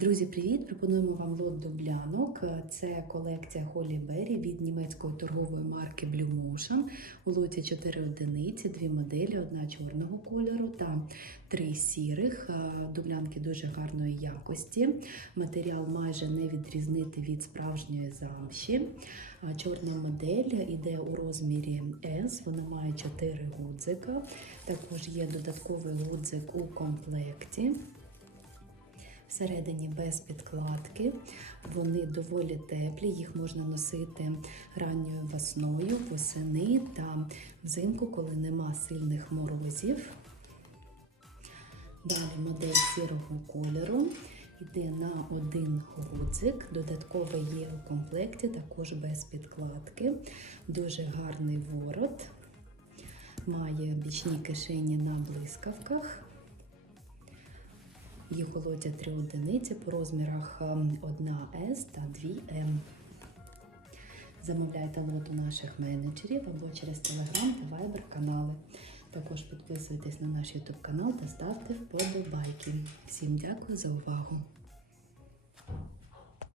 Друзі, привіт! Пропонуємо вам лот дублянок. Це колекція Holly Berry від німецької торгової марки Blue Motion. У лоті 4 одиниці, дві моделі, одна чорного кольору та три сірих. Е, Дублянки дуже гарної якості. Матеріал майже не відрізнити від справжньої замші. Чорна модель іде у розмірі S, вона має 4 гудзика. Також є додатковий гудзик у комплекті. Всередині без підкладки. Вони доволі теплі, їх можна носити ранньою весною, восени та взимку, коли нема сильних морозів. Далі модель сірого кольору. Йде на один гудзик, додатково є у комплекті, також без підкладки. Дуже гарний ворот. Має бічні кишені на блискавках. Їх володя 3 одиниці по розмірах 1С та 2М. Замовляйте лот у наших менеджерів або через Telegram та Viber канали. Також підписуйтесь на наш YouTube канал та ставте вподобайки. Всім дякую за увагу!